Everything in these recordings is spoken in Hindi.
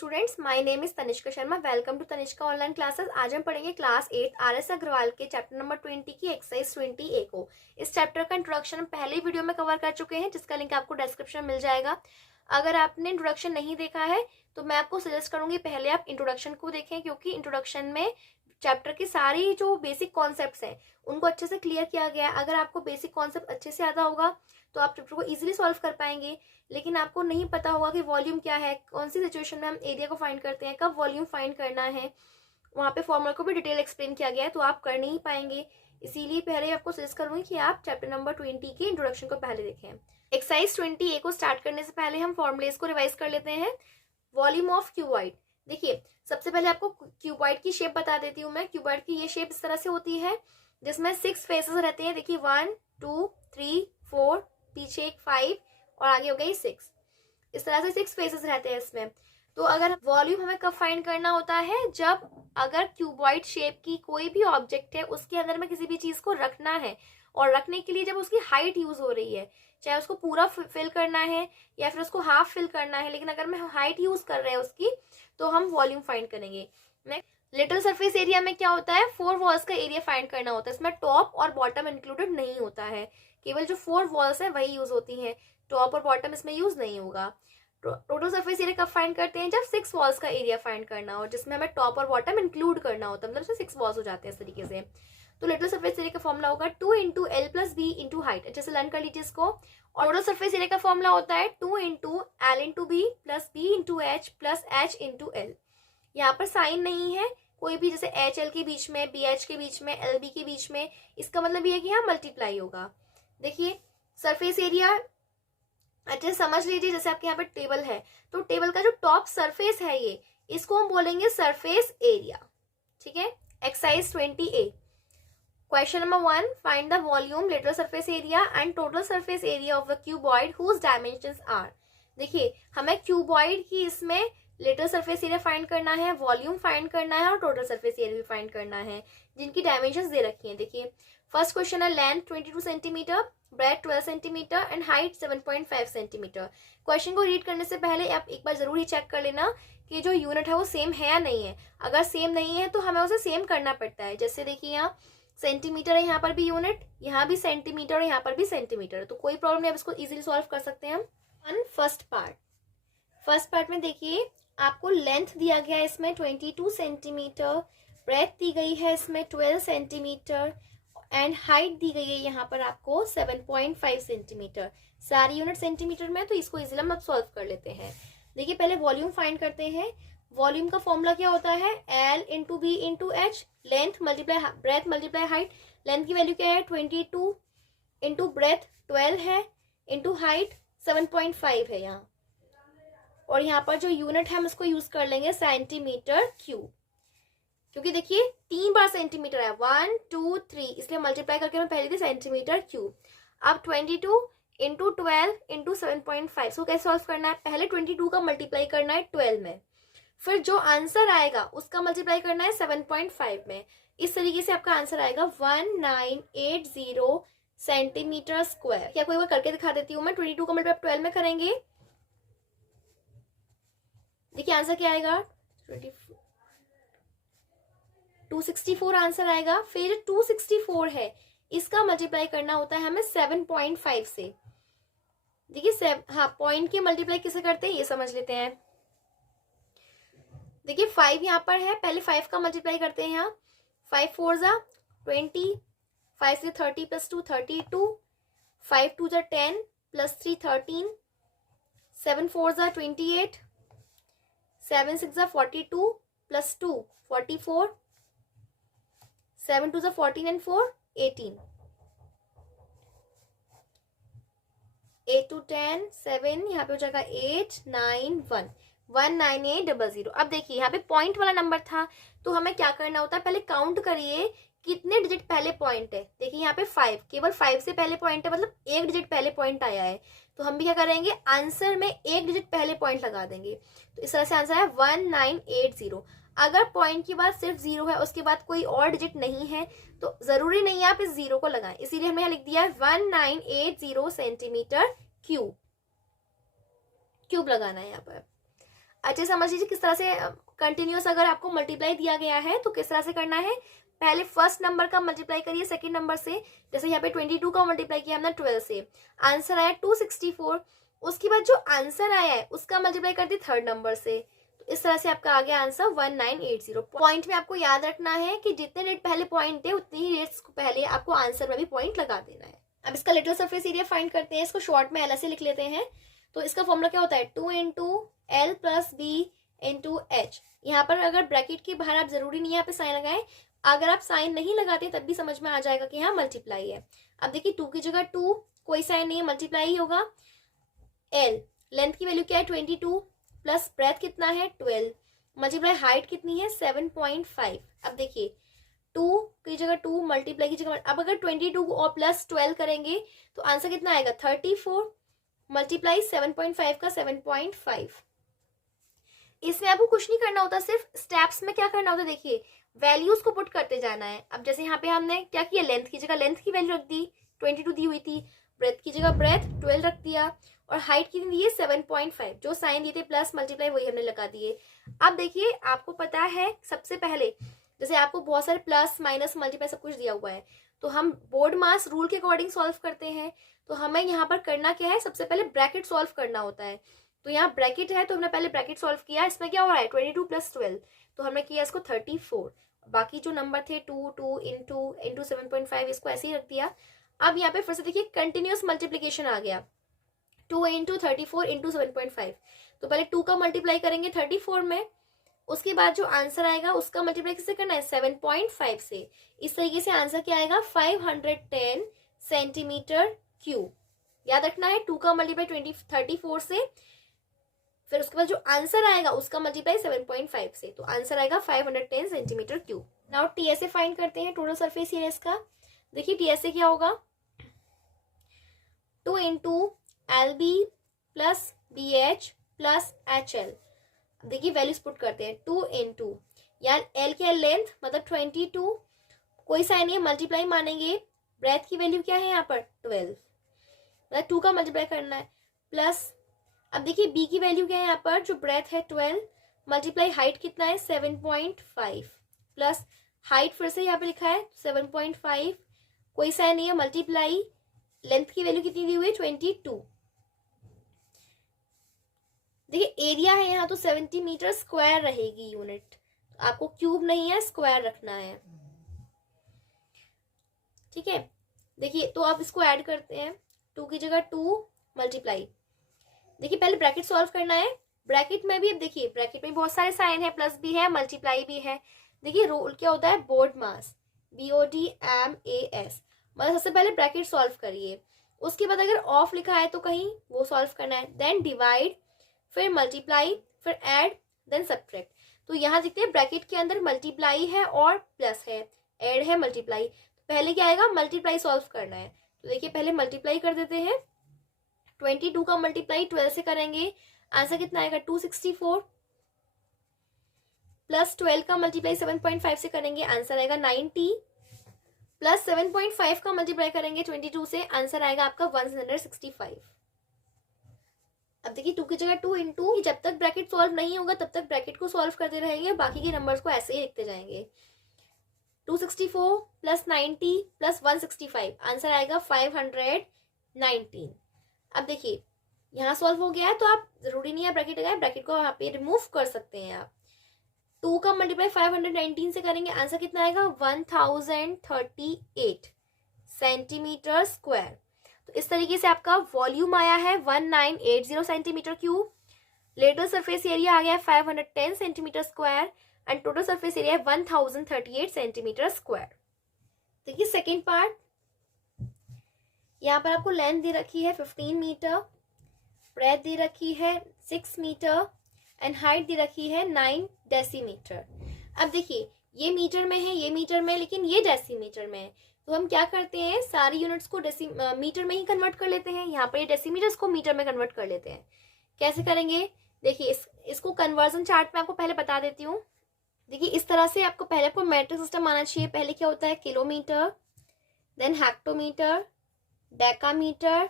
Students, my name is Tanishka Sharma. Welcome to Tanishka online classes. आज हम पढ़ेंगे क्लास 8 आर.एस. अग्रवाल के चैप्टर नंबर 20 की एक्सरसाइज 20A को। इस चैप्टर का इंट्रोडक्शन हम पहले वीडियो में कवर कर चुके हैं, जिसका लिंक आपको डिस्क्रिप्शन में मिल जाएगा। अगर आपने इंट्रोडक्शन नहीं देखा है तो मैं आपको सजेस्ट करूंगी पहले आप इंट्रोडक्शन को देखें, क्योंकि इंट्रोडक्शन में चैप्टर की सारी जो बेसिक कॉन्सेप्ट्स हैं उनको अच्छे से क्लियर किया गया है। अगर आपको बेसिक कॉन्सेप्ट अच्छे से आता होगा तो आप चैप्टर को इजीली सॉल्व कर पाएंगे। लेकिन आपको नहीं पता होगा कि वॉल्यूम क्या है, कौन सी सिचुएशन में हम एरिया को फाइंड करते हैं, कब वॉल्यूम फाइंड करना है, वहाँ पे फॉर्मूला को भी डिटेल एक्सप्लेन किया गया है, तो आप कर नहीं पाएंगे। इसीलिए पहले आपको सजेस्ट करूंगी कि आप चैप्टर नंबर 20 के इंट्रोडक्शन को पहले देखें। एक्सरसाइज 20A को स्टार्ट करने से पहले हम फॉर्मुलेज को रिवाइज कर लेते हैं। वॉल्यूम ऑफ क्यूबॉइड, देखिए सबसे पहले आपको क्यूबॉइड की शेप बता देती हूँ मैं। क्यूबॉइड की ये शेप इस तरह से होती है जिसमें 6 फेसेस रहते हैं। देखिए 1 2 3 4, पीछे एक 5 और आगे हो गई 6। इस तरह से 6 फेसेस रहते हैं इसमें। तो अगर वॉल्यूम हमें कब फाइंड करना होता है, जब अगर क्यूबॉइड शेप की कोई भी ऑब्जेक्ट है उसके अंदर में किसी भी चीज को रखना है, और रखने के लिए जब उसकी हाइट यूज हो रही है, चाहे उसको पूरा फिल करना है या फिर उसको हाफ फिल करना है, लेकिन अगर मैं हाइट यूज कर रहे हैं उसकी तो हम वॉल्यूम फाइंड करेंगे। नेक्स्ट, लिटिल सरफेस एरिया में क्या होता है, 4 वॉल्स का एरिया फाइंड करना होता है। इसमें टॉप और बॉटम इंक्लूडेड नहीं होता है, केवल जो 4 वॉल्स है वही यूज होती हैं, टॉप और बॉटम इसमें यूज नहीं होगा। टोटल सरफेस एरिया कब फाइंड करते हैं, जब 6 वॉल्स का एरिया फाइंड करना हो, जिसमें हमें टॉप और बॉटम इंक्लूड करना होता है, मतलब 6 वॉल्स हो जाते हैं इस तरीके से। तो लिटिल सरफेस एरिया का फॉर्मूला होगा 2 into L plus B into height. अच्छे से लर्न कर लीजिए इसको। और टोटल सरफेस एरिया का फॉर्मूला होता है 2 into L into B plus B into H plus H into L. यहाँ पर साइन नहीं है कोई भी, जैसे एच एल के बीच में, बी एच के बीच में, एल बी के बीच में, इसका मतलब ये है कि यहाँ मल्टीप्लाई होगा। देखिए सरफेस एरिया अच्छे समझ लीजिए। जैसे आपके यहाँ पर टेबल है तो टेबल का जो टॉप सरफेस है ये, इसको हम बोलेंगे सरफेस एरिया। ठीक है। Exercise 20A, question number 1, find the volume, lateral surface area and total surface area of the cuboid whose dimensions are. देखिए हमें क्यूबॉइड की इसमें लिटिल सरफेस एरिया फाइंड करना है, वॉल्यूम फाइंड करना है और टोटल सरफेस एरिया भी फाइंड करना है, जिनकी डायमेंशंस दे रखी हैं। देखिए फर्स्ट क्वेश्चन है length 22 centimetre, breadth 12 centimetre and height 7.5 centimetre. Question को रीड करने से पहले आप एक बार जरूर ही चेक कर लेना कि जो यूनिट है वो सेम है या नहीं है। अगर सेम नहीं है तो हमें उसे सेम करना पड़ता है। जैसे देखिए यहाँ सेंटीमीटर है, यहाँ पर भी यूनिट, यहाँ भी सेंटीमीटर और यहाँ पर भी सेंटीमीटर, तो कोई प्रॉब्लम नहीं, आप इसको इजीली सॉल्व कर सकते हैं हम। फर्स्ट पार्ट में देखिए आपको लेंथ दिया गया है इसमें 22 सेंटीमीटर, ब्रेथ दी गई है इसमें 12 सेंटीमीटर एंड हाइट दी गई है यहाँ पर आपको 7.5 सेंटीमीटर। सारी यूनिट सेंटीमीटर में, तो इसको इजीली हम अब सॉल्व कर लेते हैं। देखिए पहले वॉल्यूम फाइंड करते हैं। वॉल्यूम का फॉर्मूला क्या होता है, L into B into H, length multiply breadth multiply height. Length की वैल्यू क्या है 22 इंटू ब्रेथ 12 है इंटू हाइट 7.5 है यहाँ, और यहाँ पर जो यूनिट है हम इसको यूज कर लेंगे सेंटीमीटर क्यूब, क्योंकि देखिए 3 बार सेंटीमीटर है, 1 2 3, इसलिए मल्टीप्लाई करके मैं पहले थी सेंटीमीटर क्यूब। अब 22 इंटू 12 इंटू 7.5, सो कैसे सॉल्व करना है, पहले 22 का मल्टीप्लाई करना है 12 में, फिर जो आंसर आएगा उसका मल्टीप्लाई करना है 7.5 में। इस तरीके से आपका आंसर आएगा 1980 सेंटीमीटर स्क्वायर। क्या कोई बार करके दिखा देती हूँ मैं। 22 का मल्टीप्लाई 12 में करेंगे, देखिए आंसर क्या आएगा 264 आंसर आएगा। फिर 264 है इसका मल्टीप्लाई करना होता है हमें 7.5 से। देखिए हाँ, पॉइंट के मल्टीप्लाई किसे करते हैं ये समझ लेते हैं। देखिए 5 यहाँ पर है, पहले 5 का मल्टीप्लाई करते हैं यहाँ। 5 4 जा 20, 5 से 30 प्लस 2 32, 5 2 जा 10 प्लस 3 13, 7 4 जा 28, 7 6 जा 42 प्लस 2 44, 7 2 जा 14 एंड 4 18, 8 to 10 7, यहाँ पे हो जाएगा 8 9 1, 19800। अब देखिए यहाँ पे पॉइंट वाला नंबर था तो हमें क्या करना होता है, पहले काउंट करिए कितने डिजिट पहले पॉइंट है। देखिए यहाँ पे 5, केवल 5 से पहले पॉइंट है, मतलब एक डिजिट पहले पॉइंट आया है, तो हम भी क्या करेंगे आंसर में एक डिजिट पहले पॉइंट लगा देंगे। तो इस तरह से आंसर है 1980। अगर पॉइंट के बाद सिर्फ 0 है, उसके बाद कोई और डिजिट नहीं है, तो जरूरी नहीं है आप इस 0 को लगाएं, इसीलिए हमने यहाँ लिख दिया है 1980 सेंटीमीटर क्यूब लगाना है यहाँ पर। अच्छे समझ लीजिए किस तरह से कंटिन्यूअस अगर आपको मल्टीप्लाई दिया गया है तो किस तरह से करना है। पहले फर्स्ट नंबर का मल्टीप्लाई करिए सेकंड नंबर से। जैसे यहाँ पे 22 का मल्टीप्लाई किया हमने 12 से, आंसर आया 264। उसके बाद जो आंसर आया है उसका मल्टीप्लाई कर दिए थर्ड नंबर से, तो इस तरह से आपका आ गया आंसर 1980। पॉइंट में आपको याद रखना है कि जितने रेट पहले पॉइंट थे उतने ही रेट्स को पहले आपको आंसर में भी पॉइंट लगा देना है। अब इसका लिटिल सरफेस एरिया फाइंड करते हैं, इसको शॉर्ट में एल ऐसे लिख लेते हैं। तो इसका फॉर्मूला क्या होता है, 2 into L plus B into H. यहाँ पर अगर ब्रैकेट के बाहर आप जरूरी नहीं है यहाँ पे साइन लगाएं, अगर आप साइन नहीं लगाते तब भी समझ में आ जाएगा कि यहाँ मल्टीप्लाई है। अब देखिए 2 की जगह 2, कोई साइन नहीं है, मल्टीप्लाई ही होगा। एल लेंथ की वैल्यू क्या है 22 प्लस ब्रेथ कितना है 12, मल्टीप्लाई हाइट कितनी है 7.5। अब देखिए 2 की जगह 2, मल्टीप्लाई की जगह, अब अगर 22 और प्लस 12 करेंगे तो आंसर कितना आएगा 34, मल्टीप्लाई 7.5 का 7.5। इसमें आपको कुछ नहीं करना होता, सिर्फ स्टेप्स में क्या करना होता है, देखिए वैल्यूज को पुट करते जाना है। अब जैसे यहाँ पे हमने क्या किया, लेंथ की जगह लेंथ की वैल्यू रख दी 22 दी हुई थी, ब्रेथ की जगह ब्रेथ 12 रख दिया, और हाइट कितनी दी है 7.5, जो साइन दिए थे प्लस मल्टीप्लाई वही हमने लगा दिए। अब देखिए आपको पता है सबसे पहले जैसे आपको बहुत सारे प्लस माइनस मल्टीप्लाई सब कुछ दिया हुआ है, तो हम बोर्ड मास रूल के अकॉर्डिंग सॉल्व करते हैं। तो हमें यहाँ पर करना क्या है, सबसे पहले ब्रैकेट सॉल्व करना होता है। तो यहाँ ब्रैकेट है तो हमने पहले ब्रैकेट सॉल्व किया, इसमें क्या हो रहा है 22 प्लस 12, तो हमने किया इसको 34। बाकी जो नंबर थे 2 इंटू 7.5 इसको ऐसे ही रख दिया। अब यहाँ पे फिर से देखिए कंटिन्यूअस मल्टीप्लीकेशन आ गया, 2 इंटू 34 इंटू 7.5। तो पहले 2 का मल्टीप्लाई करेंगे 34 में, उसके बाद जो आंसर आएगा उसका मल्टीप्लाई किससे करना है 7.5 से। इस तरीके से आंसर क्या आएगा 510 सेंटीमीटर क्यूब। याद रखना है 2 का मल्टीप्लाई 34 से, फिर उसके बाद जो आंसर आएगा उसका मल्टीप्लाई 7.5 से, तो आंसर आएगा 510 centimetre cube. Now TSA find करते हैं, टोटल सरफेस एरिया इसका। देखिए टीएसए क्या होगा, 2 into L B plus B H plus H L. देखिए वैल्यूज पुट करते हैं, 2 इंटू यार एल क्या है लेंथ मतलब 22, कोई साइन नहीं है, मल्टीप्लाई मानेंगे, ब्रेथ की वैल्यू क्या है यहाँ पर 12, मतलब 2 का मल्टीप्लाई करना है, प्लस अब देखिए बी की वैल्यू क्या है यहाँ पर, जो ब्रेथ है 12, मल्टीप्लाई हाइट कितना है 7.5, प्लस हाइट फिर से यहाँ पे लिखा है 7.5, कोई साइन नहीं है, मल्टीप्लाई लेंथ की वैल्यू कितनी दी हुई है 22। देखिए एरिया है यहाँ तो 70 मीटर स्क्वायर रहेगी यूनिट, आपको क्यूब नहीं है स्क्वायर रखना है, ठीक है। देखिए तो आप इसको ऐड करते हैं, 2 की जगह 2 मल्टीप्लाई, देखिए पहले ब्रैकेट सॉल्व करना है। ब्रैकेट में भी अब देखिए ब्रैकेट में बहुत सारे साइन है, प्लस भी है मल्टीप्लाई भी है। देखिए रूल क्या होता है, बोर्ड मास BODMAS, मतलब सबसे पहले ब्रैकेट सॉल्व करिए, उसके बाद अगर ऑफ लिखा है तो कहीं वो सॉल्व करना है, देन डिवाइड, फिर मल्टीप्लाई, फिर ऐड, देन सब्ट्रैक्ट। तो यहाँ देखते हैं ब्रैकेट के अंदर मल्टीप्लाई है और प्लस है, ऐड है मल्टीप्लाई, तो पहले क्या आएगा मल्टीप्लाई सॉल्व करना है। तो देखिए पहले मल्टीप्लाई कर देते हैं, 22 का मल्टीप्लाई 12 से करेंगे, आंसर कितना आएगा 264, प्लस 12 का मल्टीप्लाई 7.5 से करेंगे, आंसर आएगा 90, प्लस 7.5 का मल्टीप्लाई करेंगे 22 से, आंसर आएगा आपका 165। अब देखिए 2 की जगह 2 इंटू, जब तक ब्रैकेट सॉल्व नहीं होगा तब तक ब्रैकेट को सॉल्व करते रहेंगे, बाकी के नंबर्स को ऐसे ही लिखते जाएंगे। 264 प्लस 90 प्लस 165, आंसर आएगा 519। अब देखिए यहाँ सॉल्व हो गया है, तो आप जरूरी नहीं है ब्रैकेट लगाए, ब्रैकेट को यहाँ पे रिमूव कर सकते हैं आप। 2 का मल्टीप्लाई 519 से करेंगे, आंसर कितना आएगा 1038 सेंटीमीटर स्क्वायर। तो इस तरीके से आपका वॉल्यूम आया है 1980 centimetre cube, lateral surface area आ गया है 510 centimetre square, and total surface area है 1038 सेंटीमीटर स्क्वायर। देखिए सेकेंड पार्ट, यहाँ पर आपको लेंथ दे रखी है 15 मीटर, ब्रेथ दे रखी है 6 मीटर, एंड हाइट दे रखी है 9 डेसीमीटर। अब देखिए ये मीटर में है, ये मीटर में है, लेकिन ये डेसीमीटर में है, तो हम क्या करते हैं सारी यूनिट्स को मीटर में ही कन्वर्ट कर लेते हैं। यहाँ पर ये डेसीमीटर्स को मीटर में कन्वर्ट कर लेते हैं। कैसे करेंगे, देखिए इसको कन्वर्जन चार्ट में आपको पहले बता देती हूँ। देखिए इस तरह से आपको पहले आपको मेट्रिक सिस्टम आना चाहिए। पहले क्या होता है kilometre, then hectometre, decametre,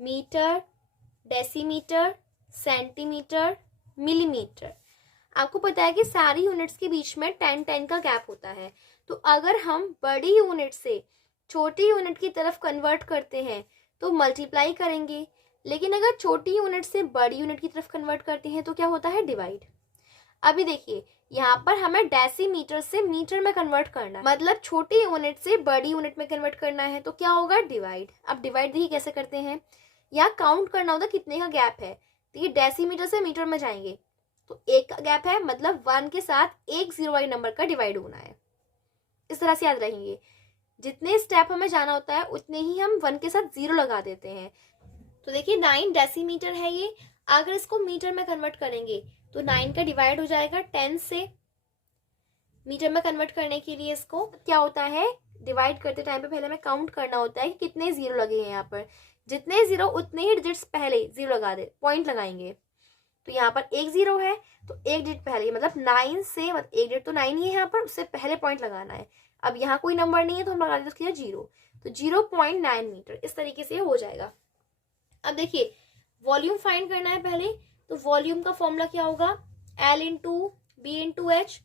metre, decimetre, centimetre, millimetre. आपको पता है कि सारी यूनिट्स के बीच में 10-10 का गैप होता है, तो अगर हम बड़ी यूनिट से छोटी यूनिट की तरफ कन्वर्ट करते हैं तो मल्टीप्लाई करेंगे, लेकिन अगर छोटी यूनिट से बड़ी यूनिट की तरफ कन्वर्ट करते हैं तो क्या होता है, डिवाइड। अभी देखिए यहाँ पर हमें डेसीमीटर से मीटर में कन्वर्ट करना है, मतलब छोटी यूनिट से बड़ी यूनिट में कन्वर्ट करना है, तो क्या होगा, डिवाइड। अब डिवाइड देखिए कैसे करते हैं, यहाँ काउंट करना होता है कितने का गैप है, तो ये डेसीमीटर से मीटर में जाएंगे तो 1 का गैप है, मतलब 1 के साथ एक 0 वाले नंबर का डिवाइड होना है। इस तरह से याद रहेंगे, जितने स्टेप हमें जाना होता है उतने ही हम 1 के साथ 0 लगा देते हैं। तो देखिए 9 डेसीमीटर है ये, अगर इसको मीटर में कन्वर्ट करेंगे तो 9 का डिवाइड हो जाएगा 10 से। मीटर में कन्वर्ट करने के लिए इसको क्या होता है, डिवाइड करते टाइम पे पहले हमें काउंट करना होता है कि कितने 0 लगे हैं। यहाँ पर जितने 0 उतने ही डिजिट्स पहले 0 लगा दे, पॉइंट लगाएंगे। तो यहाँ पर एक 0 है तो एक डिजिट पहले, मतलब 9 से, मतलब एक डिजिट तो 9 ही है यहाँ पर, उससे पहले पॉइंट लगाना है। अब यहाँ कोई नंबर नहीं है तो हम लगा देते हैं 0, तो 0.9 मीटर। इस तरीके से हो जाएगा। अब देखिए वॉल्यूम फाइंड करना है पहले, तो वॉल्यूम का फॉर्मूला क्या होगा, L into B into H.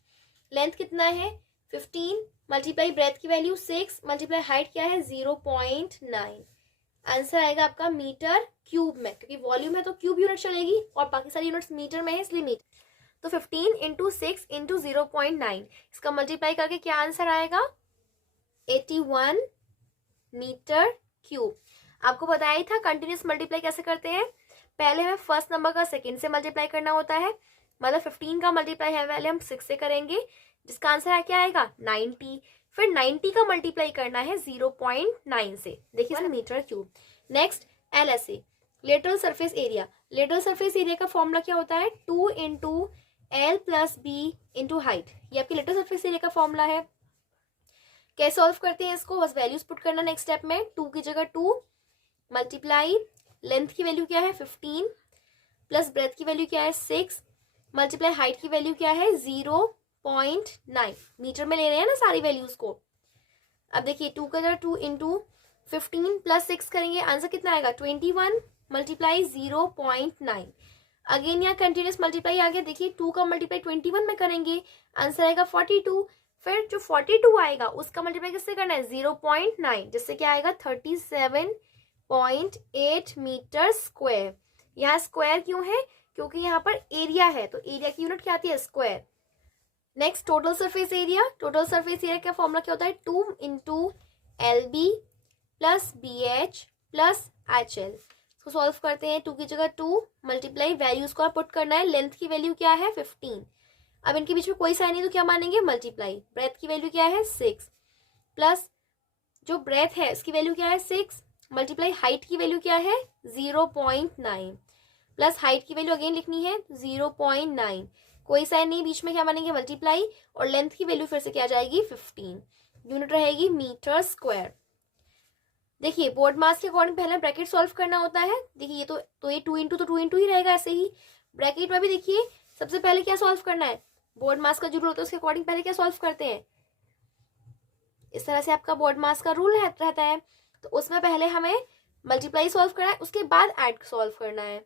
Length कितना है 15, मल्टीप्लाई ब्रेथ की वैल्यू 6, मल्टीप्लाई हाइट क्या है 0.9। आंसर आएगा आपका मीटर क्यूब में, क्योंकि वॉल्यूम है तो क्यूब यूनिट चलेगी और बाकी सारी यूनिट्स मीटर में है, इसलिए मीटर। तो 15 इंटू 6 इंटू 0.9, इसका मल्टीप्लाई करके क्या आंसर आएगा, 81 मीटर क्यूब। आपको बताया ही था कंटिन्यूस मल्टीप्लाई कैसे करते हैं, पहले हमें फर्स्ट नंबर का सेकंड से मल्टीप्लाई करना होता है, मतलब 15 का मल्टीप्लाई है पहले हम 6 से करेंगे, जिसका आंसर है क्या आएगा 90, फिर 90 का मल्टीप्लाई करना है 0.9 से, देखिए metre cube. Next LSA, lateral surface area. Lateral surface area का फॉर्मूला क्या होता है, 2 into L plus B into height. ये आपकी लेटरल सरफेस एरिया का फॉर्मूला है। कैसे सॉल्व करते हैं इसको, बस वैल्यूज पुट करना नेक्स्ट स्टेप में। 2 की जगह 2, मल्टीप्लाई लेंथ की वैल्यू क्या है 15, प्लस ब्रेथ की वैल्यू क्या है 6, मल्टीप्लाई हाइट की वैल्यू क्या है 0.9। मीटर में ले रहे हैं ना सारी वैल्यूज को। अब देखिए 2 का जगह 2 इंटू 15 प्लस 6 करेंगे, आंसर कितना आएगा 21, मल्टीप्लाई 0.9। अगेन यहाँ कंटिन्यूस मल्टीप्लाई आ गया, देखिए 2 का मल्टीप्लाई 21 में करेंगे, आंसर आएगा 42। फिर जो 42 आएगा उसका मल्टीप्लाई किससे करना है 0.9, जिससे क्या आएगा 37.8 मीटर स्क्वायर। यहाँ स्क्वायर क्यों है, क्योंकि यहाँ पर एरिया है, तो एरिया की यूनिट क्या आती है square. Next total surface area. Total surface area का फॉर्मूला क्या होता है, 2 into LB plus BH plus HL। इसको सॉल्व करते हैं, 2 की जगह 2, मल्टीप्लाई वैल्यूज को पुट करना है, लेंथ की वैल्यू क्या है 15, अब इनके बीच में कोई साइन नहीं तो क्या मानेंगे मल्टीप्लाई। ब्रेथ की वैल्यू क्या है 6, प्लस जो ब्रेथ है इसकी वैल्यू क्या है 6, मल्टीप्लाई हाइट की वैल्यू क्या है 0.9, प्लस हाइट की वैल्यू अगेन लिखनी है 0.9, कोई साइन नहीं, बीच में क्या मानेंगे मल्टीप्लाई, और लेंथ की वैल्यू फिर से क्या जाएगी 15, यूनिट रहेगी मीटर स्क्वायर। देखिए बोर्ड मास के अकॉर्डिंग पहले ब्रैकेट सॉल्व करना होता है। देखिए ये तो ये 2 इंटू तो 2 इंटू ही रहेगा, ऐसे ही ब्रैकेट में भी देखिए सबसे पहले क्या सॉल्व करना है, बोर्ड मास का जो रूल होता है उसके अकॉर्डिंग पहले क्या सॉल्व करते हैं, इस तरह से आपका बोर्ड मास का रूल रहता है, तो उसमें पहले हमें मल्टीप्लाई सॉल्व करना है, उसके बाद ऐड सॉल्व करना है।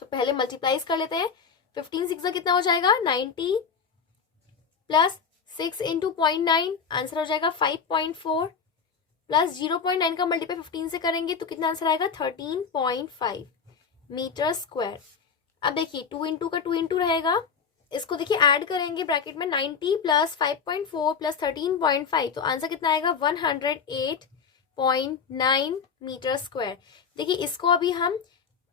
तो पहले मल्टीप्लाईज कर लेते हैं, 15 6 कितना हो जाएगा 90, प्लस 6 इंटू 0.9, आंसर हो जाएगा 5.4, प्लस 0.9 का मल्टीप्लाई 15 से करेंगे तो कितना आंसर आएगा 13.5 मीटर स्क्वायर। अब देखिए 2 इंटू का 2 इंटू रहेगा, इसको देखिए ऐड करेंगे ब्रैकेट में 90 प्लस 5.4 प्लस 13.5, तो आंसर कितना आएगा 108.9 मीटर स्क्वायर। देखिए इसको अभी हम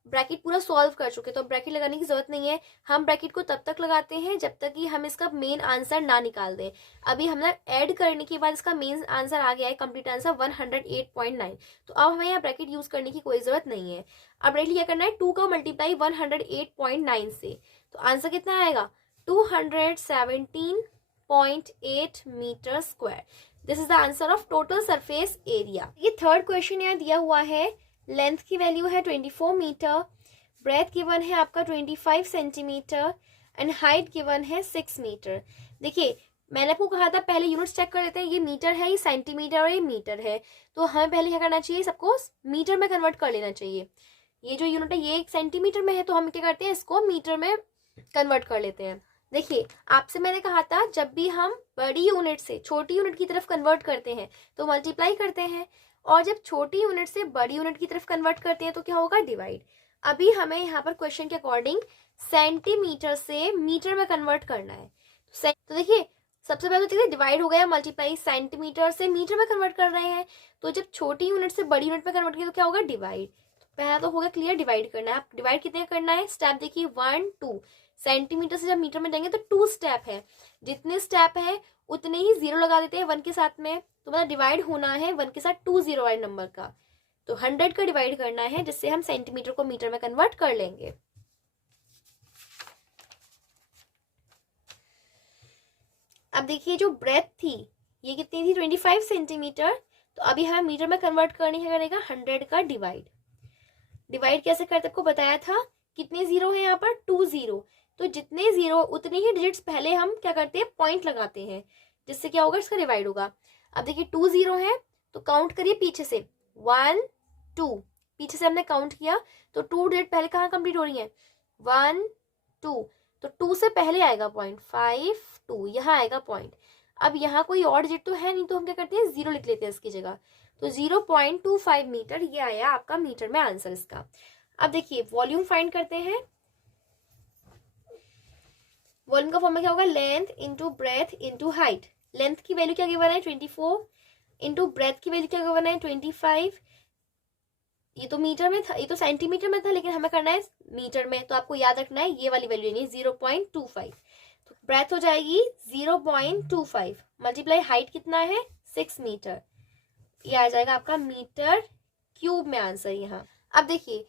ब्रैकेट पूरा सॉल्व कर चुके, तो ब्रैकेट लगाने की जरूरत नहीं है, हम ब्रैकेट को तब तक लगाते हैं जब तक कि हम इसका मेन आंसर ना निकाल दें। अभी हमने ऐड करने के बाद इसका मेन आंसर आ गया है, कंप्लीट आंसर 108.9, तो अब हमें यहाँ ब्रैकेट यूज करने की कोई जरूरत नहीं है। अब डायरेक्टली क्या करना है 2 का मल्टीप्लाई 108.9 से, तो आंसर कितना आएगा 217.8 metre square. This is the answer of total surface area. ये थर्ड क्वेश्चन यहाँ दिया हुआ है, लेंथ की वैल्यू है 24 मीटर, ब्रेथ गिवन है आपका 25 सेंटीमीटर एंड हाइट गिवन है 6 मीटर। देखिए मैंने आपको कहा था पहले यूनिट्स चेक कर लेते हैं, ये मीटर है, ये सेंटीमीटर और ये मीटर है, तो हमें पहले क्या करना चाहिए, सबको मीटर में कन्वर्ट कर लेना चाहिए। ये जो यूनिट है ये 1 सेंटीमीटर में है, तो हम क्या करते हैं इसको मीटर में कन्वर्ट कर लेते हैं। देखिए, आपसे मैंने कहा था जब भी हम बड़ी यूनिट से छोटी यूनिट की तरफ कन्वर्ट करते हैं तो मल्टीप्लाई करते हैं, और जब छोटी यूनिट से बड़ी यूनिट की तरफ कन्वर्ट करते हैं तो क्या होगा, डिवाइड। अभी हमें यहाँ पर क्वेश्चन के अकॉर्डिंग सेंटीमीटर से मीटर में कन्वर्ट करना है। तो देखिए, सबसे पहले तो देखिए डिवाइड हो गया, मल्टीप्लाई, सेंटीमीटर से मीटर में कन्वर्ट कर रहे हैं, तो जब छोटी यूनिट से बड़ी यूनिट में कन्वर्ट किया तो क्या होगा, डिवाइड। पहला तो हो गया क्लियर, डिवाइड करना है। आप डिवाइड कितने करना है, स्टेप देखिए 1 2, सेंटीमीटर से जब मीटर में जाएंगे तो 2 स्टेप है, जितने स्टेप है उतने ही जीरो लगा देते हैं 1 के साथ में, तो मतलब डिवाइड होना है 1 के साथ 2 जीरो वाले नंबर का, तो 100 का डिवाइड करना है जिससे हम सेंटीमीटर को मीटर में कन्वर्ट कर लेंगे। अब देखिए जो ब्रेथ थी ये कितनी थी, 25 सेंटीमीटर, तो अभी हमें मीटर में कन्वर्ट करनी है, करेगा 100 का डिवाइड। डिवाइड कैसे करते आपको बताया था, कितने जीरो है यहाँ पर, 2 जीरो, तो जितने जीरो उतने ही डिजिट्स पहले हम क्या करते हैं, पॉइंट लगाते हैं, जिससे क्या होगा, इसका डिवाइड होगा। अब देखिए 2 जीरो है तो काउंट करिए पीछे से, 1 2, पीछे से हमने काउंट किया तो 2 डिजिट पहले कहाँ कंप्लीट हो रही है, 1 2, तो 2 से पहले आएगा पॉइंट, 5 2, यहाँ आएगा पॉइंट। अब यहाँ कोई और डिजिट तो है नहीं, तो हम क्या करते हैं, जीरो लिख लेते हैं इसकी जगह, तो 0.25 मीटर, ये आया आपका मीटर में आंसर इसका। अब देखिए वॉल्यूम फाइंड करते हैं। वॉल्यूम का फॉर्मूला क्या होगा, length into breadth into height. Length की वैल्यू क्या गिवन है, 24, इंटू ब्रेथ की वैल्यू क्या गिवन है, 25। ये तो मीटर में था, ये तो सेंटीमीटर में था, लेकिन हमें करना है मीटर में, तो आपको याद रखना है ये वाली वैल्यू नहीं, 0.25। तो ब्रेथ हो जाएगी 0.25, मल्टीप्लाई हाइट कितना है, 6 मीटर, ये आ जाएगा आपका मीटर क्यूब में आंसर यहाँ। अब देखिए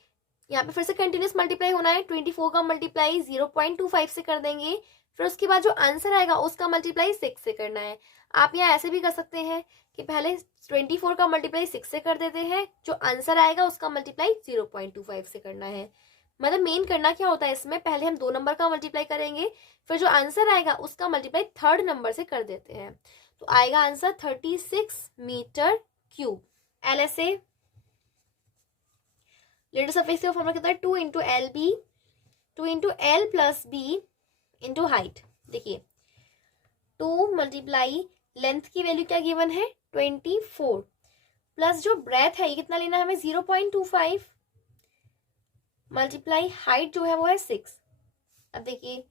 यहाँ पे फिर से कंटिन्यूस मल्टीप्लाई होना है, 24 का मल्टीप्लाई 0.25 से कर देंगे, फिर उसके बाद जो आंसर आएगा उसका मल्टीप्लाई 6 से करना है। आप यहाँ ऐसे भी कर सकते हैं कि पहले 24 का मल्टीप्लाई 6 से कर देते हैं, जो आंसर आएगा उसका मल्टीप्लाई 0.25 से करना है। मतलब मेन करना क्या होता है इसमें, पहले हम 2 नंबर का मल्टीप्लाई करेंगे, फिर जो आंसर आएगा उसका मल्टीप्लाई 3rd नंबर से कर देते हैं, तो आएगा answer 36 metre cube. LSA lateral surface का फॉर्मूला कितना है, 2 into L B, 2 into L plus B into height. देखिए 2 मल्टीप्लाई लेंथ की वैल्यू क्या गिवन है, 24, प्लस जो ब्रेथ है ये कितना लेना है हमें, 0.25, मल्टीप्लाई हाइट जो है वो है 6। अब देखिए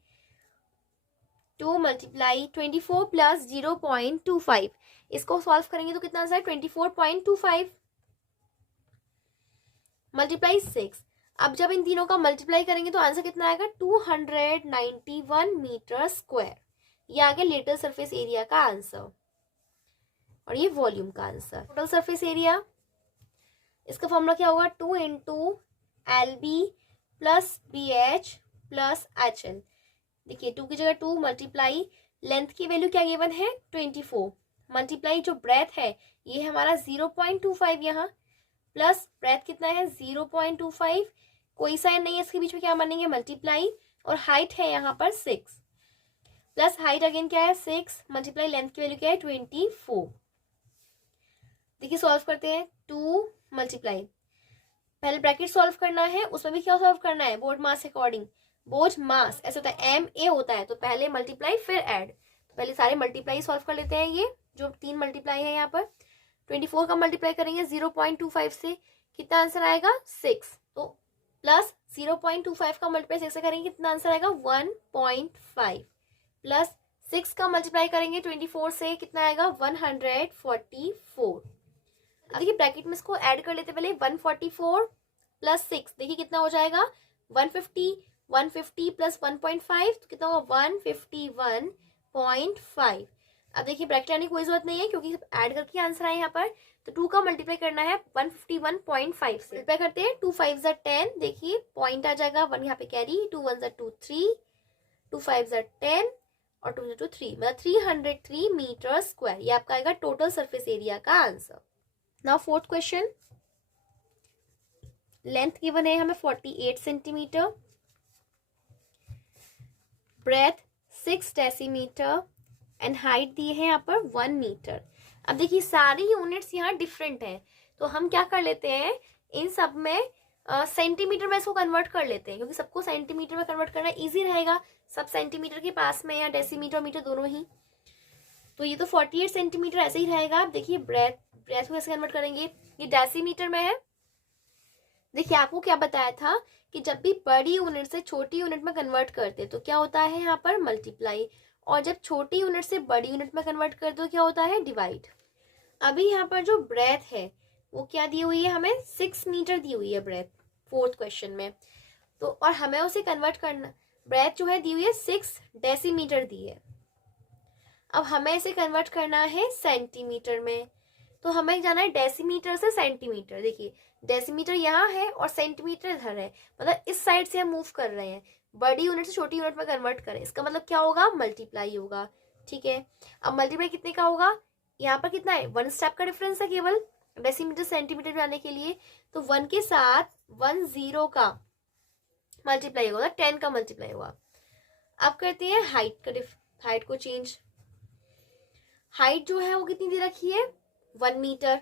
2 मल्टीप्लाई 24 प्लस 0.25, इसको सॉल्व करेंगे तो कितना आंसर है, 24.25 मल्टीप्लाई 6। अब जब इन तीनों का मल्टीप्लाई करेंगे तो आंसर कितना आएगा, 291 मीटर स्क्वायर। ये आ गया लेटर सरफेस एरिया का आंसर, और ये वॉल्यूम का आंसर। टोटल सरफेस एरिया, इसका फॉर्मूला क्या होगा, 2 into L B plus B H plus H L. देखिए 2 की जगह 2, मल्टीप्लाई लेंथ की वैल्यू क्या गिवन है, 24, मल्टीप्लाई जो ब्रेथ है ये हमारा 0.25 यहाँ, प्लस ब्रेथ कितना है 0.25, कोई साइन नहीं है इसके बीच में, क्या मानेंगे, मल्टीप्लाई, और हाइट है यहाँ पर 6, प्लस हाइट अगेन क्या है 6, मल्टीप्लाई लेंथ की वैल्यू क्या है 24। देखिए सॉल्व करते हैं, 2 मल्टीप्लाई, पहले ब्रैकेट सॉल्व करना है, उसमें भी क्या सॉल्व करना है, बोर्ड मास अकॉर्डिंग, बोर्ड मास ऐसे होता है, MA होता है, तो पहले मल्टीप्लाई फिर ऐड, तो पहले सारे मल्टीप्लाई सॉल्व कर लेते हैं। ये जो 3 मल्टीप्लाई है यहाँ पर, 24 का मल्टीप्लाई करेंगे 0.25 से, कितना आंसर आएगा 6, तो प्लस 0.25 का मल्टीप्लाई 6 से करेंगे कितना आंसर आएगा 1.5, प्लस 6 का मल्टीप्लाई करेंगे 24 से कितना आएगा 144। देखिए ब्रैकेट में इसको ऐड कर लेते पहले, 144 प्लस 6, देखिए कितना हो जाएगा 150, 150 प्लस 1.5 तो कितना होगा 151.5। अब देखिए ब्रैकेट लाने की कोई जरूरत नहीं है क्योंकि ऐड करके आंसर आए यहाँ पर, तो 2 का मल्टीप्लाई करना है 151.5 से, मल्टीप्लाई करते हैं 2 5 ज़ा 10, देखिए पॉइंट आ जाएगा 1 यहाँ पे कैरी, 2 1 ज़ा 2 3, 2 5 ज़ा 10 और 2 ज़ा 2 3, मतलब 303 मीटर स्क्वायर, ये आपका आएगा टोटल सरफेस एरिया का answer. Now 4th question, length given है हमें 48 centimetre, breadth 6 decimetre and height दी है यहाँ पर 1 मीटर। अब देखिए सारी यूनिट्स यहाँ डिफरेंट हैं, तो हम क्या कर लेते हैं, इन सब में सेंटीमीटर में इसको कन्वर्ट कर लेते हैं, क्योंकि सबको सेंटीमीटर में कन्वर्ट करना इजी रहेगा, सब सेंटीमीटर के पास में, या डेसीमीटर मीटर दोनों ही। तो ये तो 48 सेंटीमीटर ऐसे ही रहेगा। आप देखिए ब्रेथ को कैसे कन्वर्ट करेंगे, ये डेसीमीटर में है। देखिए आपको क्या बताया था कि जब भी बड़ी यूनिट से छोटी यूनिट में कन्वर्ट करते तो क्या होता है यहाँ पर मल्टीप्लाई, और जब छोटी यूनिट से बड़ी यूनिट में कन्वर्ट करते तो क्या होता है डिवाइड। अभी यहाँ पर जो ब्रेथ है वो क्या दी हुई है, हमें 6 मीटर दी हुई है ब्रेथ, 4th क्वेश्चन में। तो और हमें उसे कन्वर्ट करना, ब्रेथ जो है दी हुई है 6 डेसीमीटर दी है। अब हमें इसे कन्वर्ट करना है सेंटीमीटर में, तो हमें जाना है डेसीमीटर से सेंटीमीटर। देखिए डेसीमीटर यहाँ है और सेंटीमीटर इधर है, मतलब इस साइड से हम मूव कर रहे हैं, बड़ी यूनिट से छोटी यूनिट में कन्वर्ट करें, इसका मतलब क्या होगा मल्टीप्लाई होगा। ठीक है, अब मल्टीप्लाई कितने का होगा, यहाँ पर कितना है 1 स्टेप का डिफरेंस है केवल डेसीमीटर सेंटीमीटर में आने के लिए, तो 1 के साथ 1 0 का मल्टीप्लाई होगा, 10 का मल्टीप्लाई होगा। अब करते हैं हाइट को चेंज। हाइट जो है वो कितनी दे रखी है 1 मीटर,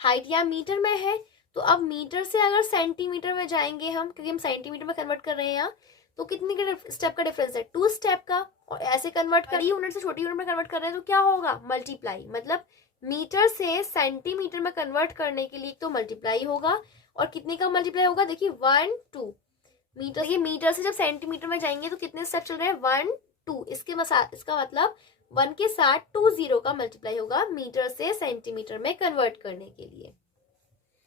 हाइट यहाँ मीटर में है, तो अब मीटर से अगर सेंटीमीटर में जाएंगे हम, क्योंकि हम सेंटीमीटर में कन्वर्ट कर रहे हैं यहाँ, तो कितने के स्टेप का डिफरेंस है 2 स्टेप का। और ऐसे कन्वर्ट कर यूनिट से छोटी यूनिट में कन्वर्ट कर रहे हैं तो क्या होगा मल्टीप्लाई, मतलब मीटर से सेंटीमीटर में कन्वर्ट करने के लिए तो मल्टीप्लाई होगा, और कितने का मल्टीप्लाई होगा, देखिए 1 2 मीटर। ये मीटर से जब सेंटीमीटर में जाएंगे तो कितने स्टेप चल रहे हैं 1 2, इसका मतलब 1 के साथ 2 0 का मल्टीप्लाई होगा मीटर से सेंटीमीटर में कन्वर्ट करने के लिए।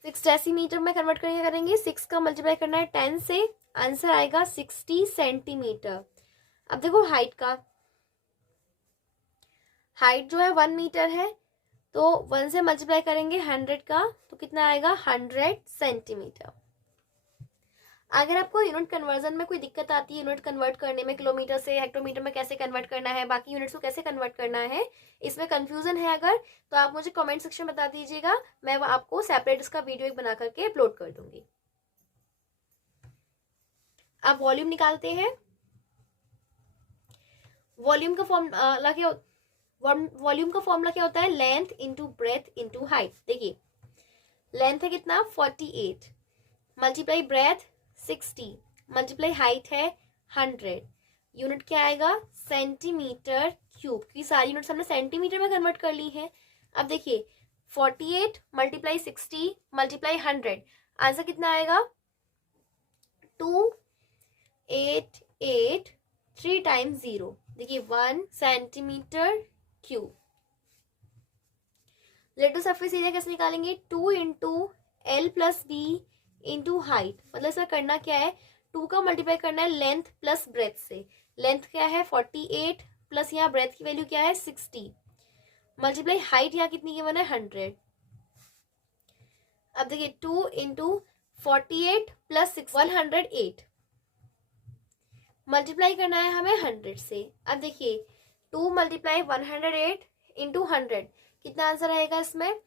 6 डेसीमीटर में कन्वर्ट करेंगे, 6 का मल्टीप्लाई करना है 10 से, आंसर आएगा 60 सेंटीमीटर। अब देखो हाइट जो है 1 मीटर है, तो 1 से मल्टीप्लाई करेंगे 100 का, तो कितना आएगा 100 सेंटीमीटर। अगर आपको यूनिट कन्वर्जन में कोई दिक्कत आती है, यूनिट कन्वर्ट करने में, किलोमीटर से हेक्टोमीटर में कैसे कन्वर्ट करना है, बाकी यूनिट्स को कैसे कन्वर्ट करना है, इसमें कंफ्यूजन है अगर, तो आप मुझे कमेंट सेक्शन में बता दीजिएगा, मैं आपको सेपरेट इसका वीडियो एक बना करके अपलोड कर दूंगी। अब वॉल्यूम निकालते हैं। वॉल्यूम का फॉर्मूला क्या होता है, length into breadth into height. देखिए लेंथ है कितना 48, मल्टीप्लाई ब्रेथ 60, मल्टीप्लाई हाइट है 100, यूनिट क्या आएगा सेंटीमीटर क्यूब, क्योंकि सारी यूनिट्स हमने सेंटीमीटर में कन्वर्ट कर ली है। अब देखिए 48 मल्टीप्लाई 60 मल्टीप्लाई 100, आंसर कितना आएगा 288, 3 टाइम्स 0, देखिए 1 centimetre cube. Lateral surface area कैसे निकालेंगे, 2 into L plus B into height, मतलब इसमें करना क्या है 2 का मल्टीप्लाई करना है लेंथ प्लस ब्रेथ से। लेंथ क्या है 48 प्लस यहाँ ब्रेथ की वैल्यू क्या है 60, मल्टीप्लाई हाइट यहाँ कितनी गिवन है 100। अब देखिए 2 इंटू 48 प्लस 108, मल्टीप्लाई करना है हमें 100 से। अब देखिए 2 मल्टीप्लाई 108 इंटू 100, कितना आंसर आएगा इसमें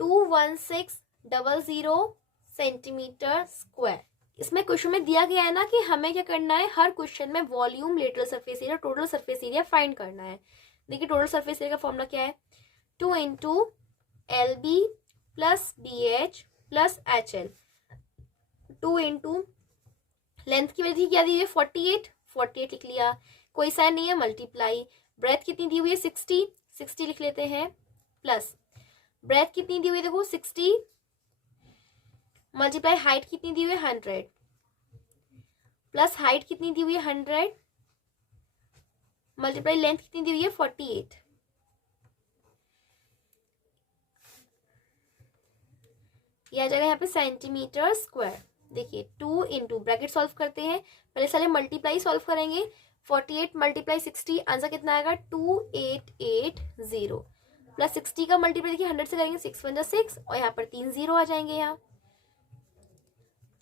21600 सेंटीमीटर स्क्वायर। इसमें क्वेश्चन में दिया गया है ना कि हमें क्या करना है, हर क्वेश्चन में volume, lateral surface area, total surface area find करना है। देखिए टोटल सरफेस एरिया का फॉर्मूला क्या है, 2 into L B plus B H plus H L, 2 into length की वैल्यू क्या दी हुई है 48 लिख लिया, कोई साइन नहीं है, मल्टीप्लाई ब्रेथ कितनी दी हुई है 60 लिख लेते हैं, प्लस ब्रेथ कितनी दी हुई है देखो 60, मल्टीप्लाई हाइट कितनी दी हुई है 100, प्लस हाइट कितनी दी हुई है 100, मल्टीप्लाई लेंथ कितनी दी हुई है 48। यह आ जाएगा यहाँ पे सेंटीमीटर स्क्वायर। देखिए 2 इंटू ब्रैकेट सॉल्व करते हैं, पहले सारे मल्टीप्लाई सॉल्व करेंगे, 48 मल्टीप्लाई 60, आंसर कितना आएगा 2880, प्लस 60 का मल्टीप्लाई देखिए 100 से करेंगे 6 1 6, और यहाँ पर 3 0 आ जाएंगे यहाँ।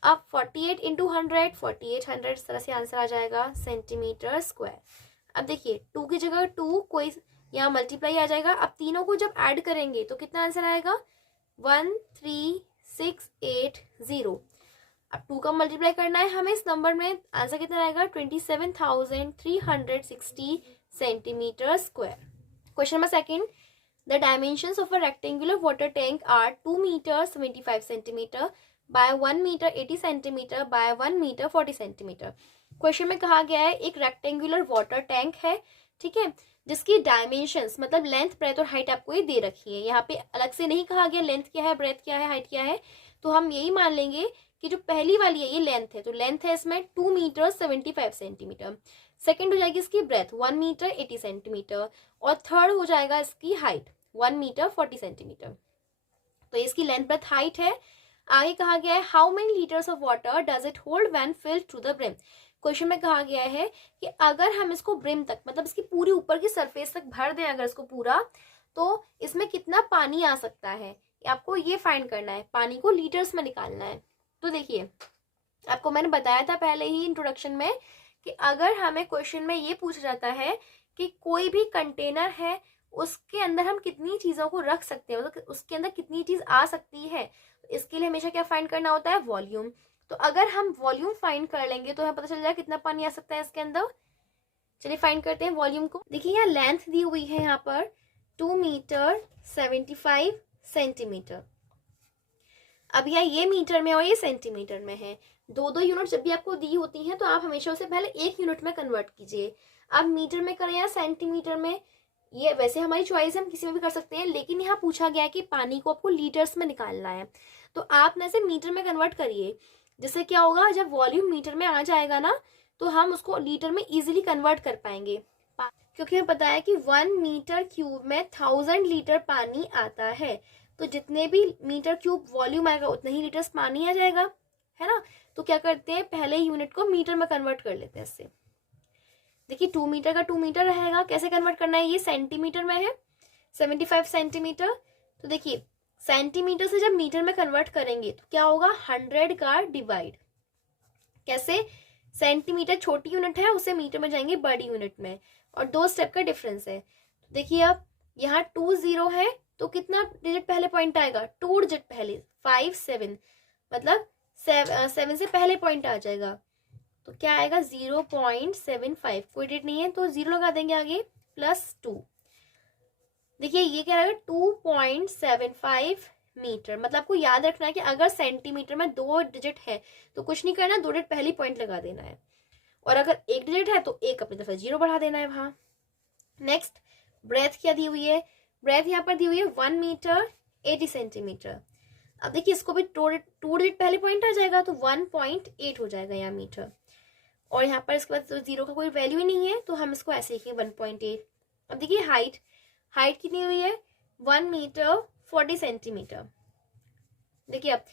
अब 48 इंटू 100, 4800, इस तरह से आंसर आ जाएगा सेंटीमीटर स्क्वायर। अब देखिए 2 की जगह 2, कोई यहाँ मल्टीप्लाई आ जाएगा, अब तीनों को जब ऐड करेंगे तो कितना आंसर आएगा 13680। अब 2 का मल्टीप्लाई करना है हमें इस नंबर में, आंसर कितना आएगा 27360 centimetre square. Question number second, the dimensions of a rectangular water tank are 2 metre 75 centimetre by 1 metre 80 centimetre by 1 metre 40 centimetre. Question में कहा गया है एक रेक्टेंगुलर वाटर टैंक है, ठीक है, जिसकी डायमेंशंस मतलब लेंथ, ब्रेथ और हाइट आपको ये दे रखी है। यहाँ पे अलग से नहीं कहा गया लेंथ क्या है, ब्रेथ क्या है, हाइट क्या है, तो हम यही मान लेंगे कि जो पहली वाली है ये लेंथ है, तो लेंथ है इसमें 2 मीटर 75 सेंटीमीटर। सेकेंड हो जाएगी इसकी ब्रेथ 1 मीटर 80 सेंटीमीटर और थर्ड हो जाएगा इसकी हाइट 1 मीटर 40 सेंटीमीटर। तो इसकी लेंथ, ब्रेथ, हाइट है। आगे कहा गया है how many litres of water does it hold when filled to the brim. Question में कहा गया है कि अगर हम इसको ब्रिम तक मतलब इसकी पूरी ऊपर की सरफेस तक भर दें अगर इसको पूरा, तो इसमें कितना पानी आ सकता है, आपको ये फाइंड करना है, पानी को लीटर्स में निकालना है। तो देखिए आपको मैंने बताया था पहले ही इंट्रोडक्शन में कि अगर हमें क्वेश्चन में ये पूछा जाता है कि कोई भी कंटेनर है उसके अंदर हम कितनी चीजों को रख सकते हैं, मतलब उसके अंदर कितनी चीज आ सकती है, तो इसके लिए हमेशा क्या फाइंड करना होता है, वॉल्यूम। तो अगर हम वॉल्यूम फाइंड कर लेंगे तो हमें पता चल जाएगा कितना पानी आ सकता है इसके अंदर। चलिए फाइंड करते हैं वॉल्यूम को। देखिए यहाँ लेंथ दी हुई है यहाँ पर 2 मीटर 75 सेंटीमीटर। अब यहाँ ये मीटर में और ये सेंटीमीटर में है। दो दो यूनिट जब भी आपको दी होती हैं तो आप हमेशा उसे पहले एक यूनिट में कन्वर्ट कीजिए। अब मीटर में करें या सेंटीमीटर में, ये वैसे हमारी चॉइस है, हम किसी में भी कर सकते हैं, लेकिन यहाँ पूछा गया है कि पानी को आपको लीटर्स में निकालना है, तो आप ना इसे मीटर में कन्वर्ट करिए। जिससे क्या होगा, जब वॉल्यूम मीटर में आ जाएगा ना तो हम उसको लीटर में इजीली कन्वर्ट कर पाएंगे, क्योंकि हमें पता है कि 1 मीटर क्यूब में 1000 लीटर पानी आता है। तो जितने भी मीटर क्यूब वॉल्यूम आएगा उतने ही लीटर्स पानी आ जाएगा, है ना। तो क्या करते हैं, पहले यूनिट को मीटर में कन्वर्ट कर लेते हैं इससे। देखिए 2 मीटर का 2 मीटर रहेगा, कैसे कन्वर्ट करना है, ये सेंटीमीटर में है 75 सेंटीमीटर। तो देखिए सेंटीमीटर से जब मीटर में कन्वर्ट करेंगे तो क्या होगा, 100 का डिवाइड, कैसे, सेंटीमीटर छोटी यूनिट है उसे मीटर में जाएंगे बड़ी यूनिट में, और 2 स्टेप का डिफरेंस है। तो देखिए अब यहाँ 2 0 है तो कितना डिजिट पहले पॉइंट आएगा, 2 डिजिट पहले, 5 7, मतलब 7 से पहले पॉइंट आ जाएगा, तो क्या आएगा 0.75, कोई डिजिट नहीं है तो 0 लगा देंगे आगे, +2। देखिए ये क्या रहेगा 2.75 मीटर। मतलब आपको याद रखना है कि अगर सेंटीमीटर में 2 डिजिट है तो कुछ नहीं करना, 2 डिजिट पहली पॉइंट लगा देना है, और अगर 1 डिजिट है तो 1 अपनी तरफ 0 बढ़ा देना है वहां। नेक्स्ट ब्रेथ क्या दी हुई है, ब्रेथ यहाँ पर दी हुई है 1 मीटर 80 सेंटीमीटर। अब देखिए इसको भी 2 डिजिट पहले पॉइंट आ जाएगा तो 1.8 हो जाएगा यहाँ मीटर, और यहाँ पर इसके बाद तो 0 का कोई वैल्यू ही नहीं है तो हम इसको ऐसे लिखेंगे 1.8। अब देखिए हाइट कितनी हुई है 1 मीटर 40 सेंटीमीटर। देखिए अब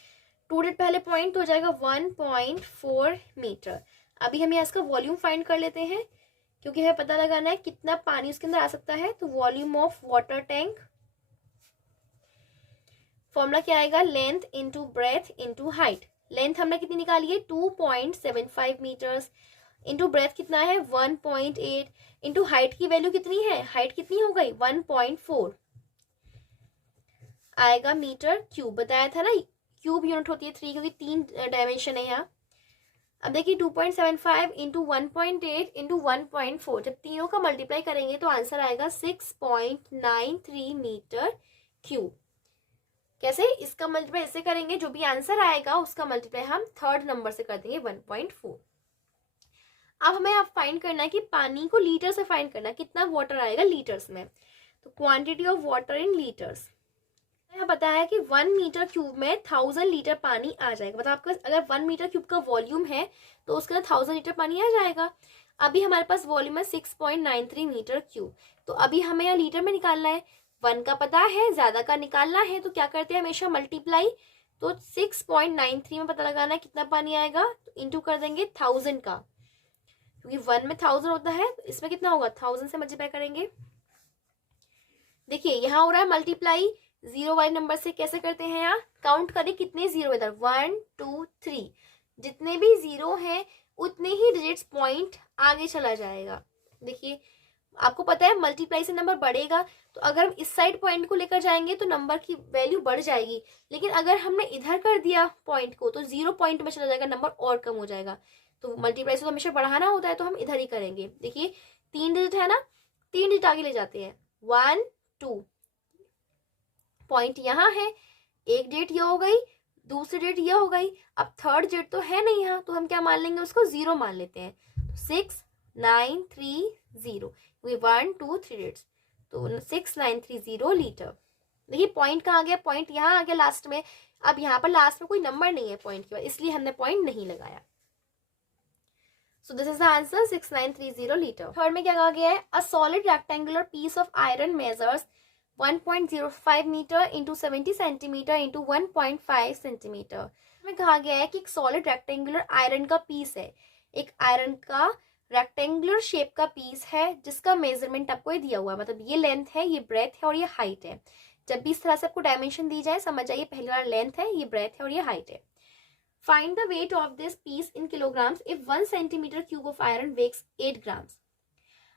2 डिजिट पहले पॉइंट हो जाएगा 1.4 मीटर। अभी हम यहाँ इसका वॉल्यूम फाइंड कर लेते हैं, क्योंकि हमें पता लगाना है कितना पानी उसके अंदर आ सकता है। तो volume of water tank, formula क्या आएगा, length into breadth into height. Length हमने कितनी निकाली है 2.75 मीटर्स, इंटू ब्रेथ कितना है 1.8, इंटू हाइट की वैल्यू कितनी है, हाइट कितनी हो गई 1.4 आएगा मीटर क्यूब। बताया था ना क्यूब यूनिट होती है 3, क्योंकि 3 डायमेंशन है यहाँ। अब देखिए 2.75 इंटू 1.8 इंटू 1.4, जब तीनों का मल्टीप्लाई करेंगे तो आंसर आएगा 6.93 मीटर क्यूब। कैसे, इसका मल्टीप्लाई इससे करेंगे, जो भी आंसर आएगा उसका मल्टीप्लाई हम थर्ड नंबर से कर देंगे 1.4। अब हमें आप फाइंड करना है कि पानी को लीटर से फाइंड करना है, कितना वाटर आएगा लीटर्स में। तो quantity of water in litres, यहाँ बताया है कि 1 मीटर क्यूब में 1000 लीटर पानी आ जाएगा। मतलब आपका अगर 1 मीटर क्यूब का वॉल्यूम है तो उसके अंदर 1000 लीटर पानी आ जाएगा। अभी हमारे पास वॉल्यूम है 6.93 मीटर क्यूब, तो अभी हमें यहाँ लीटर में निकालना है, 1 का पता है, ज्यादा का निकालना है, तो क्या करते हैं हमेशा मल्टीप्लाई। तो 6.93 में पता लगाना है कितना पानी आएगा, तो इंटू कर देंगे 1000 का, क्योंकि 1 में 1000 होता है, तो इसमें कितना होगा 1000 से मल्टीप्लाई करेंगे। देखिए यहाँ हो रहा है मल्टीप्लाई 0 वाले नंबर से, कैसे करते हैं यहाँ, काउंट करें कितने 0 इधर, 1 2 3, जितने भी 0 हैं उतने ही डिजिट्स पॉइंट आगे चला जाएगा। देखिए आपको पता है मल्टीप्लाई से नंबर बढ़ेगा, तो अगर हम इस साइड पॉइंट को लेकर जाएंगे तो नंबर की वैल्यू बढ़ जाएगी, लेकिन अगर हमने इधर कर दिया पॉइंट को तो 0 पॉइंट में चला जाएगा, नंबर और कम हो जाएगा। तो मल्टीप्लाई से तो हमेशा बढ़ाना होता है, तो हम इधर ही करेंगे। देखिए 3 डिजिट है ना, 3 डिजिट आगे ले जाते हैं, 1 2 पॉइंट यहाँ है, 1 डिजिट ये हो गई, दूसरी डिजिट ये हो गई। अब थर्ड डिजिट तो है नहीं यहाँ, तो हम क्या मान लेंगे, उसको 0 मान लेते हैं। तो 6930, 1 2 3 डिजिट्स, तो 6930 लीटर। देखिए पॉइंट कहाँ आ गया, पॉइंट यहाँ आ गया लास्ट में। अब यहाँ पर लास्ट में कोई नंबर नहीं है पॉइंट के बाद, इसलिए हमने पॉइंट नहीं लगाया। So this is the answer 6930 litre. Third में क्या कहा गया है, a solid rectangular piece of iron measures 1.05 metre into 70 centimetre into 1.5 centimetre में कहा गया है कि एक सॉलिड रेक्टेंगुलर आयरन का पीस है, एक आयरन का रेक्टेंगुलर शेप का पीस है जिसका मेजरमेंट आपको ये दिया हुआ है, मतलब ये लेंथ है, ये ब्रेथ है और ये हाइट है। जब भी इस तरह से आपको डायमेंशन दी जाए समझ जाइए पहली बार लेंथ है, ये ब्रेथ है और ये हाइट है। Find the weight of this piece in kilograms if 1 centimetre cube of iron weighs 8 grams.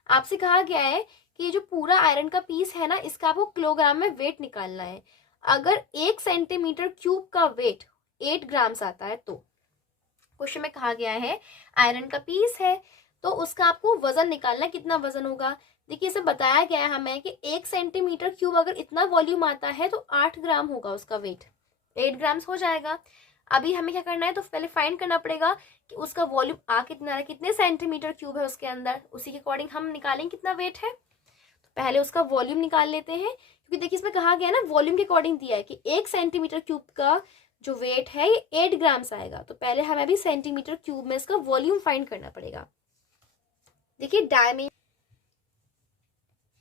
आपसे कहा गया है कि ये जो पूरा आयरन का पीस है ना, इसका आपको किलोग्राम में वेट निकालना है। अगर 1 सेंटीमीटर क्यूब का वेट 8 ग्राम्स आता है तो क्वेश्चन में कहा गया है आयरन का पीस है तो उसका आपको वजन निकालना है, कितना वजन होगा। देखिए इसे बताया गया है हमें कि 1 सेंटीमीटर क्यूब अगर इतना वॉल्यूम आता है तो 8 ग्राम होगा उसका वेट, 8 ग्राम्स हो जाएगा। अभी हमें क्या करना है, तो पहले फाइंड करना पड़ेगा कि उसका वॉल्यूम आ कितना है, कितने सेंटीमीटर क्यूब है उसके अंदर, उसी के अकॉर्डिंग हम निकालेंगे कितना वेट है। तो पहले उसका वॉल्यूम निकाल लेते हैं, क्योंकि देखिए इसमें कहा गया ना वॉल्यूम के अकॉर्डिंग दिया है कि 1 सेंटीमीटर क्यूब का जो वेट है ये 8 ग्राम्स आएगा। तो पहले हमें अभी सेंटीमीटर क्यूब में इसका वॉल्यूम फाइंड करना पड़ेगा। देखिए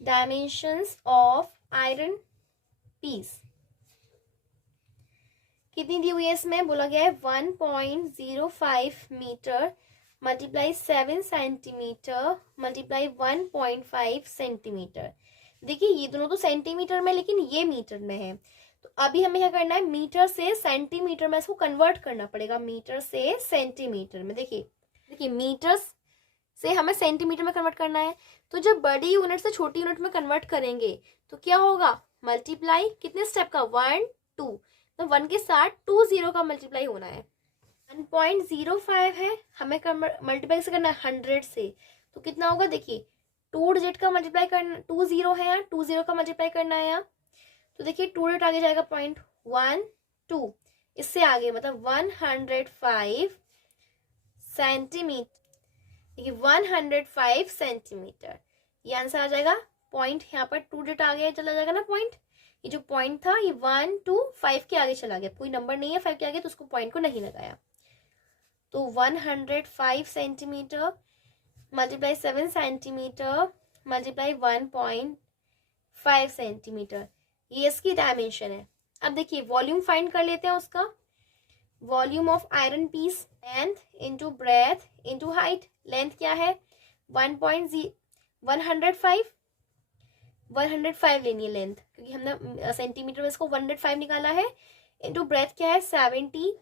डायमेंशंस ऑफ आयरन पीस कितनी दी हुई है, इसमें बोला गया है 1.05 metre multiply 7 centimetre multiply 1.5 centimetre. देखिए ये दोनों तो सेंटीमीटर में लेकिन ये मीटर में है, तो अभी हमें क्या करना है, मीटर से सेंटीमीटर में इसको कन्वर्ट करना पड़ेगा, मीटर से सेंटीमीटर में। देखिए मीटर से हमें सेंटीमीटर में कन्वर्ट करना है, तो जब बड़ी यूनिट से छोटी यूनिट में कन्वर्ट करेंगे तो क्या होगा, मल्टीप्लाई कितने स्टेप का, 1 2, तो 1 के साथ 2 0 का मल्टीप्लाई होना है। 1.05 है, हमें मल्टीप्लाई से करना है 100 से, तो कितना होगा, देखिए 2 डिजिट का मल्टीप्लाई करना, 2 0 है यहाँ, 2 0 का मल्टीप्लाई करना है यहाँ, तो देखिए 2 डिजिट आगे जाएगा 0.12, इससे आगे मतलब 105 सेंटीमीटर, देखिए 105 सेंटीमीटर, ये आंसर आ जाएगा। पॉइंट यहाँ पर 2 डिजिट आगे चला जाएगा ना पॉइंट, ये जो पॉइंट था ये 1 2 5 के आगे चला गया, कोई नंबर नहीं है 5 के आगे, तो उसको पॉइंट को नहीं लगाया। तो 105 centimetre multiply 7 centimetre multiply 1.5 centimetre, ये इसकी डायमेंशन है। अब देखिए वॉल्यूम फाइंड कर लेते हैं उसका, volume of iron piece, length into breadth into height. Length क्या है 105 लेनी है लेंथ, क्योंकि हमने सेंटीमीटर में इसको 105 निकाला है। इंटू ब्रेथ क्या है 70,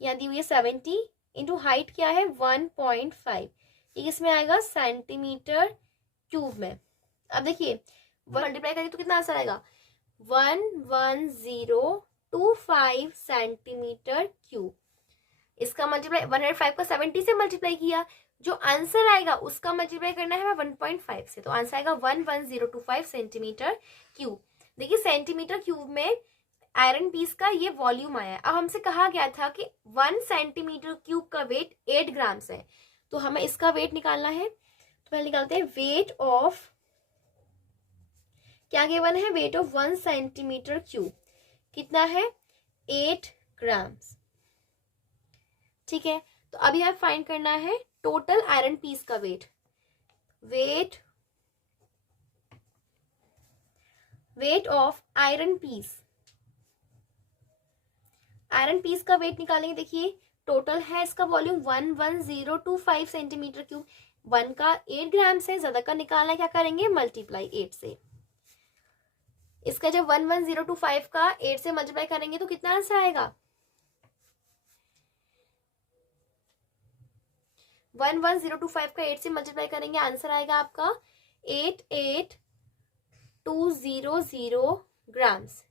यहाँ दी हुई है 70, इंटू हाइट क्या है 1.5, ये किसमें आएगा, सेंटीमीटर क्यूब में। अब देखिए मल्टीप्लाई करेंगे तो कितना आंसर आएगा, 11025 सेंटीमीटर क्यूब। इसका मल्टीप्लाई 105 का 70 से मल्टीप्लाई किया, जो आंसर आएगा उसका मल्टीप्लाई करना है 1.5 से, तो आंसर आएगा 11025 सेंटीमीटर क्यूब। देखिए सेंटीमीटर क्यूब में आयरन पीस का ये वॉल्यूम आया है। अब हमसे कहा गया था कि 1 सेंटीमीटर क्यूब का वेट 8 ग्राम्स है, तो हमें इसका वेट निकालना है। तो पहले निकालते हैं वेट ऑफ, क्या गिवन है, वेट ऑफ 1 सेंटीमीटर क्यूब कितना है 8 ग्राम्स, ठीक है। तो अभी हमें फाइंड करना है टोटल आयरन पीस का weight, weight of iron piece, iron piece का वेट निकालेंगे। देखिए टोटल है इसका वॉल्यूम 11025 सेंटीमीटर क्यूब, 1 का 8 ग्राम से, ज्यादा का निकालना है, क्या करेंगे मल्टीप्लाई 8 से। इसका जब 11025 का 8 से मल्टीप्लाई करेंगे तो कितना आंसर आएगा, 11025 का 8 से मल्टीप्लाई करेंगे, आंसर आएगा आपका 88200 ग्राम्स।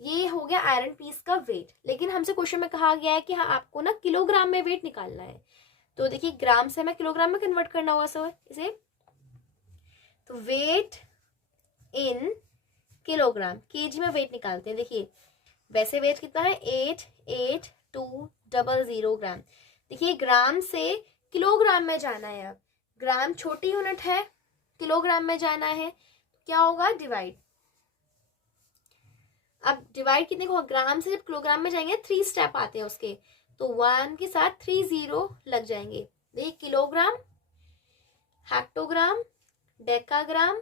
ये हो गया आयरन पीस का वेट। लेकिन हमसे क्वेश्चन में कहा गया है कि हाँ आपको ना किलोग्राम में वेट निकालना है, तो देखिए ग्राम से हमें किलोग्राम में कन्वर्ट करना होगा सर इसे, तो वेट इन किलोग्राम, केजी में वेट निकालते हैं। देखिए वैसे वेट कितना है 88200 ग्राम। देखिए ग्राम से किलोग्राम में जाना है, अब ग्राम छोटी यूनिट है, किलोग्राम में जाना है, क्या होगा डिवाइड। अब डिवाइड कितने को, ग्राम से जब किलोग्राम में जाएंगे 3 स्टेप आते हैं उसके, तो 1 के साथ 3 0 लग जाएंगे। देखिए किलोग्राम, हेक्टोग्राम, डेकाग्राम,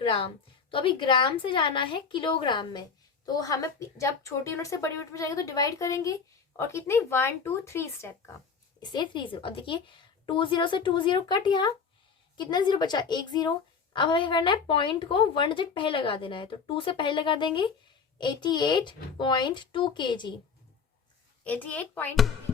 ग्राम। तो अभी ग्राम से जाना है किलोग्राम में, तो हमें जब छोटी यूनिट से बड़ी यूनिट में जाएंगे तो डिवाइड करेंगे, और कितने 1 2 3 स्टेप का, इसलिए 3 0। अब देखिए 2 0 से 2 0 कट, यहाँ कितना जीरो बचा, 1 0। अब हमें क्या करना है, पॉइंट को 1 डिजिट पहले लगा देना है, तो 2 से पहले लगा देंगे 88.2 kg, 88.2 kg